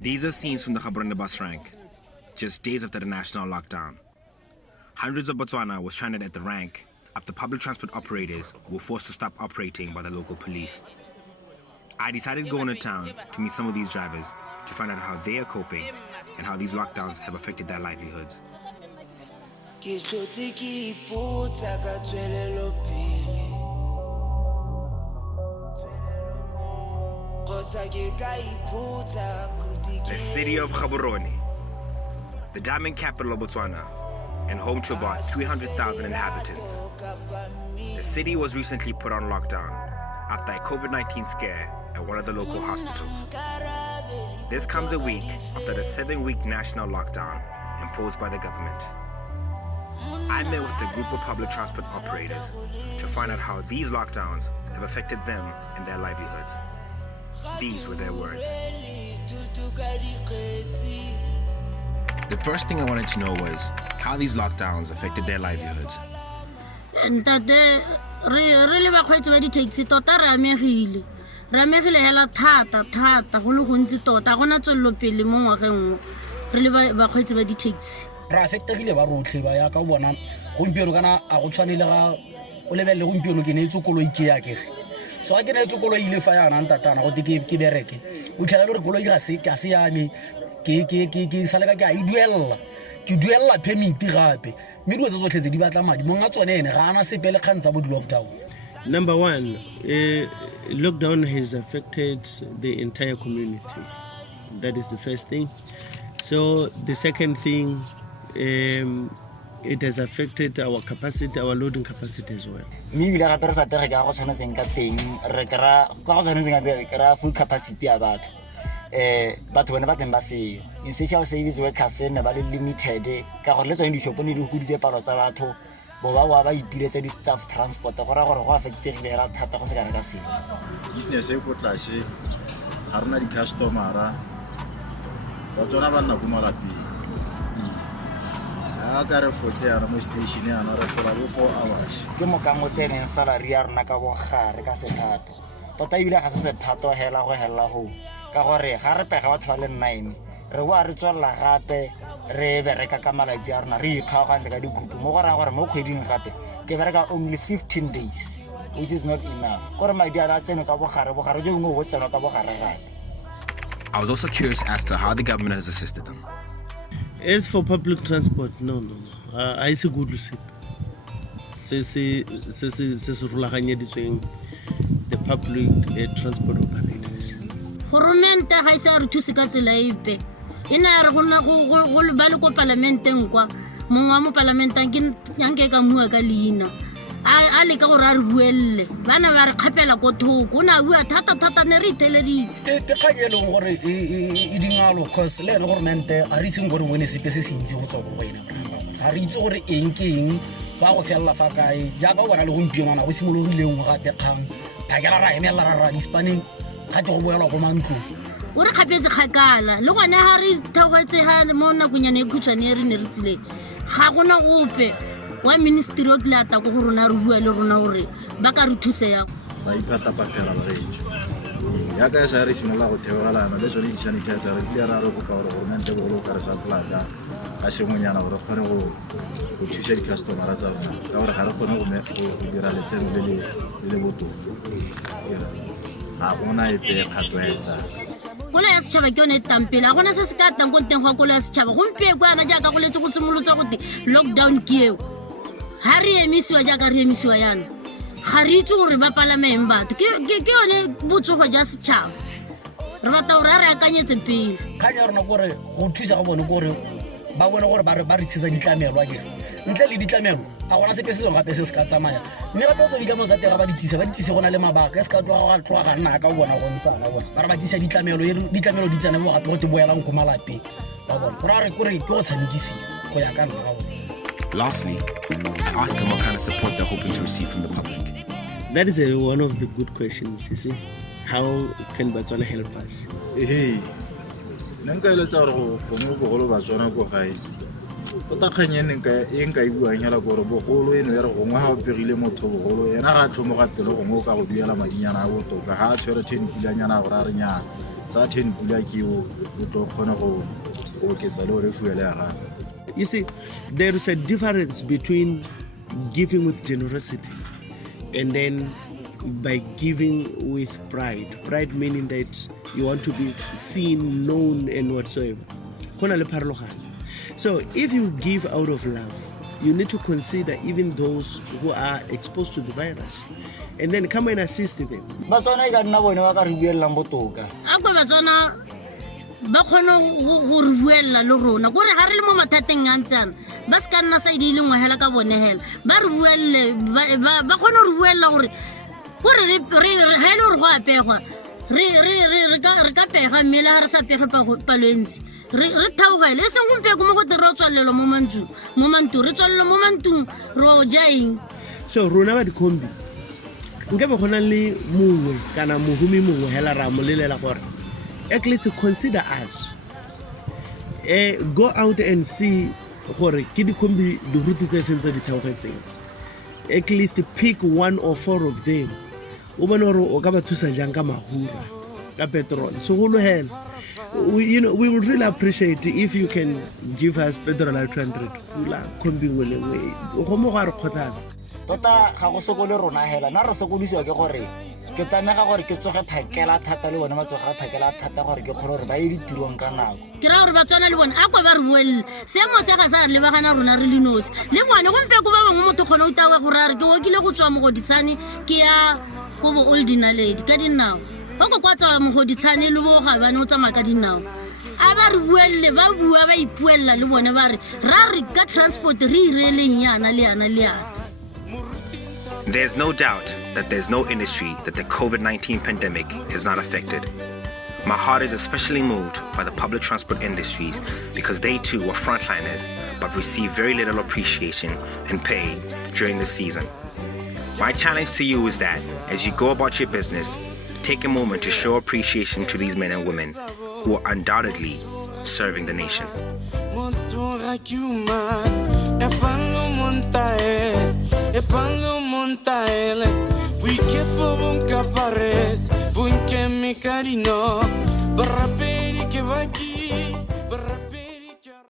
These are scenes from the Gaborone bus rank, just days after the national lockdown. Hundreds of Botswana were stranded at the rank after public transport operators were forced to stop operating by the local police. I decided to go into town to meet some of these drivers to find out how they are coping and how these lockdowns have affected their livelihoods. The city of Gaborone, the diamond capital of Botswana, and home to about 300,000 inhabitants. The city was recently put on lockdown after a COVID-19 scare at one of the local hospitals. This comes a week after the 7-week national lockdown imposed by the government. I met with a group of public transport operators to find out how these lockdowns have affected them and their livelihoods. These were their words. The first thing I wanted to know was how these lockdowns affected their livelihoods. Really bakgweetsi ba di-taxi tota re amegile hela thata go le gontsi tota ga gona tswelelopele mo ngwageng re le bakgweetsi ba di-taxi ra affectegile ba rotlhe ba ya ka bona gompieno kana a go tshwanele ga o lebelele gompieno ke ne koloi ke ya kere so ga ke ne koloi ile fa yana ntatana go ke bereke o tlhela le re koloi ga se yame ke sale ka ke a iduella ke duella permit gape mme dilo tse tsotlhe tse di batla madi monga tsone ene ga ana sepele kgantsa bo di-lockdown. Number one, lockdown has affected the entire community. That is the first thing. So the second thing, it has affected our capacity, our loading capacity as well. Maybe la gape re sa pege ka go tshwanetseng ka teng re kra go tshwanetseng ka kra full capacity ya batho. Batho bone ba teng ba seyo essential service workers ne ba le limited ka gore le tsone di shopone di huditse palo tsa batho bo ba ipiletse di staff transport gore go affectegile ra thata go se kana ka seo business e go tlase ha rena di customera ba tsona ba nna go malapi a ka re fotse ya mo station ya na re fola bo 4 hours ke mo ka mo tseneng salary ya rena ka bo gare ka sethatho tota ibile ga se sethatho hela go hela ho ka gore ga re pega batho ba le 9 re wa re tswalla gape re bereka ka malatsi a rena re ikgaogantse ka digroup mo gore mo kgweding gape ke bereka only 15 days which is not enough gore madi a tseno ka bogare jo ngwe go tsena ka bogare gape. I was also curious as to how the government has assisted them. As for public transport, no. I see good receipt. Se rulaganyeditsweng the public transport operators. Government ga isa re thuse ka tsela epe ina re gona go ba le ko parlamenteng kwa mongwa mo parlamenteng ke nyanke ka mua ka leina a le ka gore a re buelle bana ba re kgapela ko thoko na bua thata ne re iteleditse te kganyeleng gore e dingalo cause le government a re seng gore wene sepe se sentse go tswa go wena ga re itse gore eng ke eng ba go fella fa kae jaaka o bona le gompieno na go simologileng gape kgang thakela ra emela ra dispaneng ga te go boela go mantlo o re kgapetse kgakala le gone ha re thagwetse ha mo nakonyane e khutshwane re ne re tsile ga gona ope wa ministry o tlata go rona re bua le rona gore ba ka re thuse ya ba ipatapatela ba retso ya ka sa re simola go theogalana le tsone di sanitizer re di ra re go ka gore government go lo ka re sa plaka a se monyana gore kgone go thusa di customer tsa rona ka gore ga re kgone go dira letseno le botoka a bona e pe khatwetsa kola ya setšhaba ke yone tampela gona se se ka tang go teng go kola ya setšhaba gompie kwa na jaaka go letse go simolotswa go te lockdown ke eo ha re emisiwa jaaka re emisiwa yana ga re itse gore ba palameng batho ke yone botsogo ja setšhaba re batla gore a re akanyetse pele kganya rona gore go thusa go bone gore ba bone gore ba re tshisa ditlamelo a kere ntle le ditlamelo a gona sepe se sengwe gape se se ka tsamaya mme gape o tse ditlamelo tsa tega ba ditise gona le mabaka e se ka tloga ga nna ka o bona go ntsana bona ba re ba tisa ditlamelo di tsena bo gape go te boelang ko malapeng ba bona gore a re kore ke go tshamekisiwa go ya ka nna ga bona. Lastly, I asked them what kind of support they're hoping to receive from the public. That is one of the good questions, you see. How can Botswana help us? Hey, ne nka eletsa gore gongwe bogolo batswana ko gae o takganye e nka e buang hela gore bogolo eno ya re gongwe ga o pegile motho bogolo ena ga a tlhomoga pele gongwe o ka go duela madinyana a botoka ga a tshwere 10 pulanyana gore a re nyana tsa 10 pula ke o tlo kgona go oketsa le gore fuele ya gago. You see, there is a difference between giving with generosity and then by giving with pride. Pride meaning that you want to be seen, known, and whatsoever. So if you give out of love, you need to consider even those who are exposed to the virus and then come and assist them. Batswana ka nna bone ba ka re buelang botoka. Akwa batswana ba khona go re buella le rona gore ha re le mo mathateng a ntsana ba se ka nna sa di le ngwahela ka bone hela ba re buelle ba khona re buella gore re ha ile re go apegwa re ka pega mmele ha re sa pege paloentsi re thaogele e seng gompe mo go tero tswalelo mo mantu re tswalelo mo mantung ro jaing. So rona ba dikhombi nke ba khona le mongwe kana mohumi mongwe hela ra mo lelela gore at least consider us. Go out and see gore ke dikhombi di ruti tse fentse di thaogetseng. At least pick 1 or 4 of them. O bona gore o ka ba thusa jang ka mahura ka petrol. So go lo hela. We would really appreciate if you can give us petrol at 200 kula khombi ngwe ngwe. Go mo ga re khothatsa. Tota ga go sokole rona hela na re sokodisiwa ke gore ke tsamega gore ke tsoge phakela thata le bone ba tsoga phakela thata gore ke kgone gore ba ye ditirong ka nako. Ke ra gore ba tswana le bone akwa ba re buelle seemo se ga sa re lebagana rona re le nosi le bone gompe go ba bangwe motho kgona o tawa gore a re ke okile go tswa mogoditshane ke ya go bo old naledi ka dinao go go kwatsa mogoditshane le bo ga bane o tsamaya ka dinao a ba re buelle ba bua ba ipuella le bone ba re ra re ka transport re ireleng yana le yana le yana. There's no doubt that there's no industry that the COVID-19 pandemic has not affected. My heart is especially moved by the public transport industries because they too were frontliners but received very little appreciation and pay during the season. My challenge to you is that as you go about your business, take a moment to show appreciation to these men and women who are undoubtedly serving the nation. We keep on capares, bunke mi carino, barra peri que va aquí.